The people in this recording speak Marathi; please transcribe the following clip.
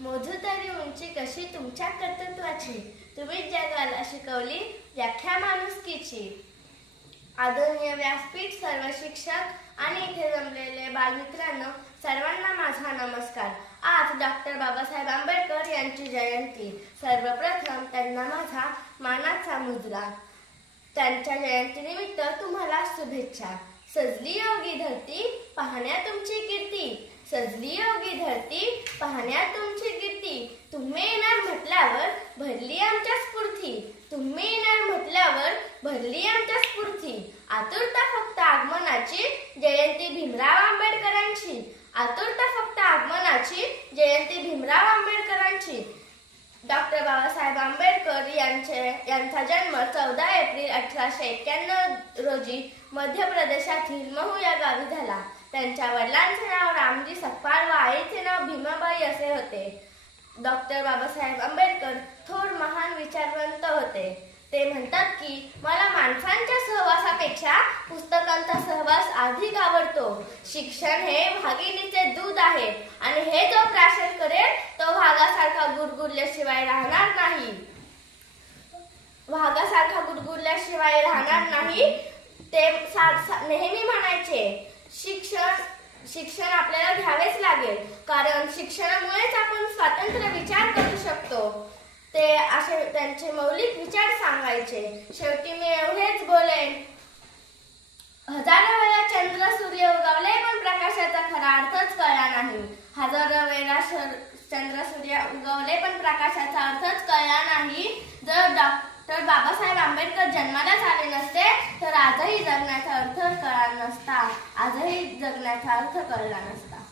मोजू उंची कशी तुमच्या कर्तृत्वाची? तुम्ही जगाला शिकवली व्याख्या माणुसकीची. आदरणीय व्यासपीठ सर्व शिक्षक आणि इथे जमलेले बालमित्रांनो सर्वांना माझा नमस्कार. आज डॉक्टर बाबासाहेब आंबेडकर यांची जयंती. सर्वप्रथम त्यांना माझा मानाचा मुजरा त्यांच्या जयंतीनिमित्त तुम्हाला शुभेच्छा. सजली योगी धरती पाहण्या तुमची कीर्ती. सजली योगी धरती पाहण्या तुम कीर्ती तुम्ही येणार म्हटल्यावर भरली आमच्या स्फूर्ती. तुम्ही येणार म्हटल्यावर भरली आमच्या स्फूर्ती. आतुरता फक्त आगमनाची जयंती भीमराव आंबेडकरांची. आतुरता फक्त आगमनाची जयंती भीमराव आंबेडकरांची. डॉक्टर बाबासाहेब आंबेडकर यांचे यांचा जन्म चौदा एप्रिल अठराशे एक्क्याण्णव रोजी मध्य प्रदेशातील महू या गावी झाला. त्यांच्या वडिलांचे नाव रामजी सकपाळ व आईचे नाव भीमाबाई असे होते. डॉक्टर बाबासाहेब आंबेडकर थोर महान विचारवंत होते. ते म्हणतात की मला माणसांच्या सहवासापेक्षा पुस्तकांचा सहवास अधिक आवडतो. शिक्षण हे भागिनीचे दूध आहे आणि हे जो प्राशन करेल तो भागासारखा गुरगुरल्याशिवाय राहणार नाही. वाघासारखा गुदगुदल्याशिवाय राहणार नाही? ते सा- नेहमी म्हणायचे. शिक्षण शिक्षण आपल्याला घ्यावेच लागेल. कारण शिक्षणामुळे स्वतंत्र विचार करू शकतो. ते असे त्यांचे मौलिक विचार सांगायचे. शेवटी मी एवढेच बोलेन. हजारो वेळा चंद्र सूर्य उगवले पण प्रकाशाचा खरा अर्थच कळला नाही. हजारो वेळा चंद्र सूर्य उगवले पण प्रकाशाचा अर्थच कळला नाही. जर डॉक्टर बाबासाहेब आंबेडकर जन्मालाच आले नसते तर आजही जगण्याचा अर्थ कळला नसता. आजही जगण्याचा अर्थ कळला नसता.